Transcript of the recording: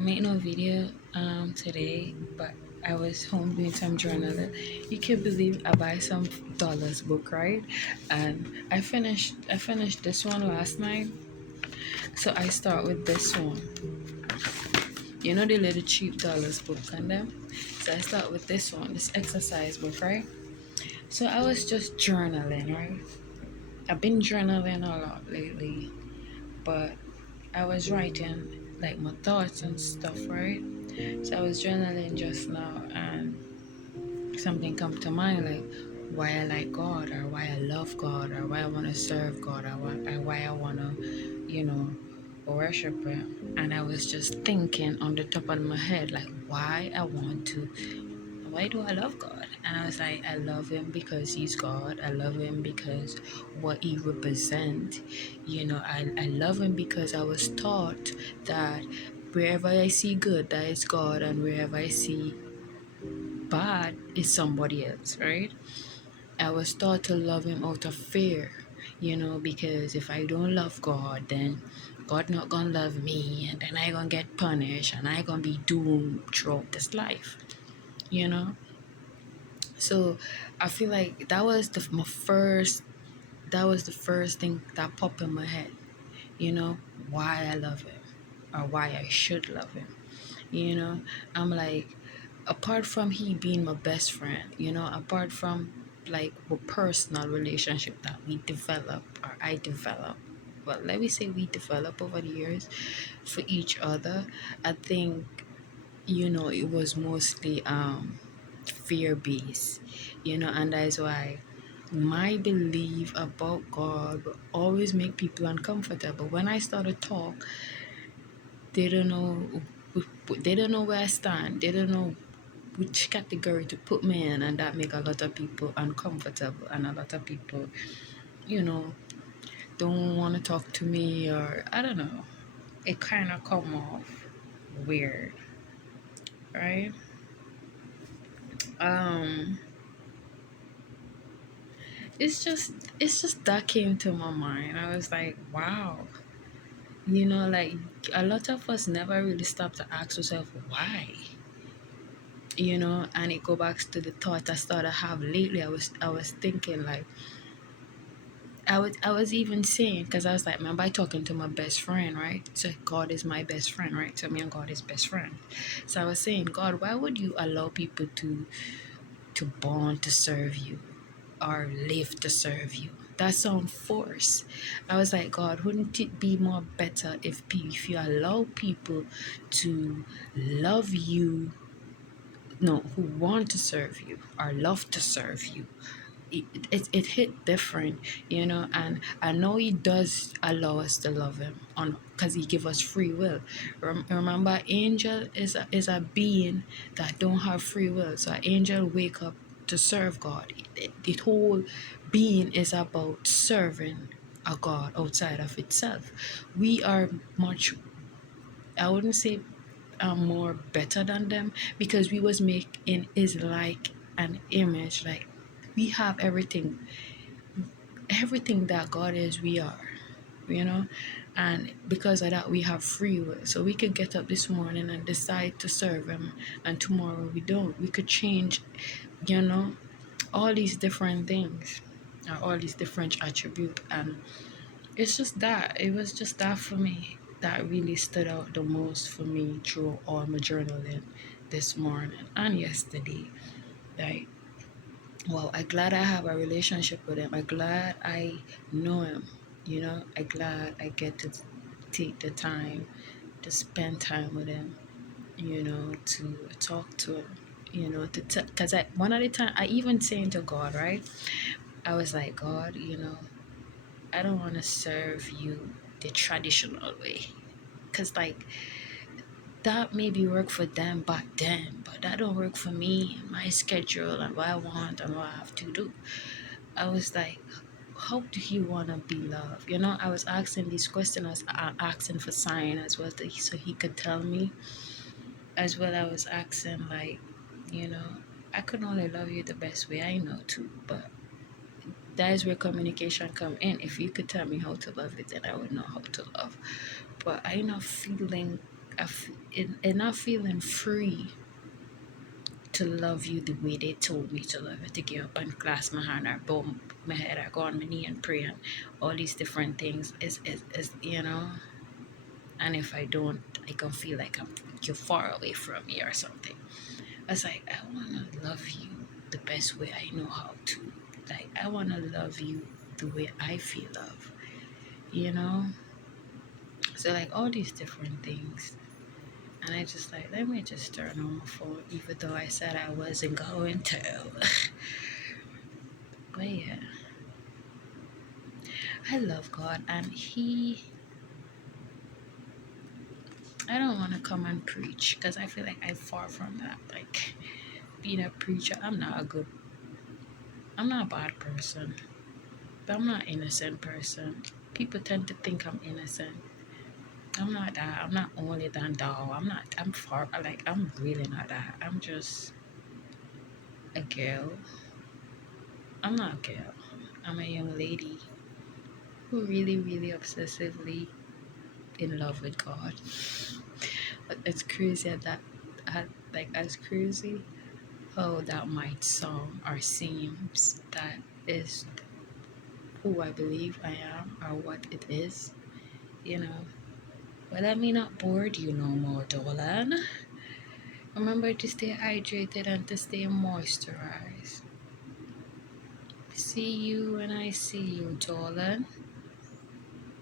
Made no video today, but I was home doing some journaling. You can believe I buy some dollars book, right? And I finished this one last night. So I start with this one. You know the little cheap dollars book and them? So I start with this one, this exercise book, right? So I was just journaling, right? I've been journaling a lot lately, but I was writing like my thoughts and stuff, right? So I was journaling just now and something come to mind like why I like God or why I love God or why I want to serve God or why I want to, worship Him. And I was just thinking on the top of my head like why do I love God? And I was like, I love Him because He's God. I love Him because what He represents. I love Him because I was taught that wherever I see good, that is God, and wherever I see bad is somebody else, right? I was taught to love Him out of fear, because if I don't love God, then God not gonna love me, and then I gonna get punished, and I gonna be doomed throughout this life, you know. So I feel like that was the first thing that popped in my head, why I love Him or why I should love Him. You know, I'm like, apart from he being my best friend, apart from like a personal relationship that we develop or I develop, well, let me say we develop over the years for each other. I think, it was mostly fear based, and that is why my belief about God will always make people uncomfortable. When I start to talk, they don't know they don't know where I stand. They don't know which category to put me in, and that make a lot of people uncomfortable, and a lot of people, you know, don't want to talk to me, or I don't know. It kind of come off weird, right? Um, it's just that came to my mind. I was like, wow, like a lot of us never really stop to ask ourselves why. And it go back to the thought I started have lately. I was thinking like I was even saying, because I was like, man, by talking to my best friend, right? So God is my best friend, right? So me and God is best friend. So I was saying, God, why would you allow people to bond to serve you or live to serve you? That sounds forced. I was like, God, wouldn't it be more better if you allow people to love you, no, who want to serve you or love to serve you? It hit different, and I know He does allow us to love Him on because He give us free will. Remember, angel is a being that don't have free will. So an angel wake up to serve God. The whole being is about serving a God outside of itself. We are much, I wouldn't say more better than them, because we was made in His like an image. Like, we have everything that God is, we are, you know, and because of that, we have free will. So we could get up this morning and decide to serve Him, and tomorrow we don't. We could change, you know, all these different things, or all these different attributes, and it's just that. It was just that for me that really stood out the most for me through all my journaling this morning and yesterday. Like, well, I'm glad I have a relationship with Him. I'm glad I know Him. I'm glad I get to take the time to spend time with Him, to talk to Him, to because one of the time I even saying to God, right? I was like, God, I don't want to serve you the traditional way. Because, like, that maybe work for them back then, but that don't work for me, my schedule, and what I want and what I have to do. I was like, how do He want to be loved? I was asking these questions. I was asking for sign as well, so He could tell me. As well, I was asking, like, you know, I could only love you the best way I know to, but that is where communication come in. If you could tell me how to love it, then I would know how to love. But I not feeling. and not feeling free to love you the way they told me to love you, to get up and clasp my hand or bow my head or go on my knee and pray and all these different things is you know. And if I don't, I can feel like you're far away from me or something. I was like, I wanna love you the best way I know how to. Like I wanna love you the way I feel love, you know? So like all these different things. And I just like, let me just turn on my phone, even though I said I wasn't going to. But yeah, I love God, and I don't want to come and preach because I feel like I'm far from that. Like, being a preacher, I'm not a bad person, but I'm not an innocent person. People tend to think I'm innocent. I'm not that. I'm not only than thou. I'm far, like, I'm really not that. I'm just a girl. I'm not a girl. I'm a young lady who really, really obsessively in love with God. But it's crazy like as crazy how that might sound or seems, that is who I believe I am or what it is, you know. But let me not bored you no more, darling. Remember to stay hydrated and to stay moisturized. See you when I see you, darling.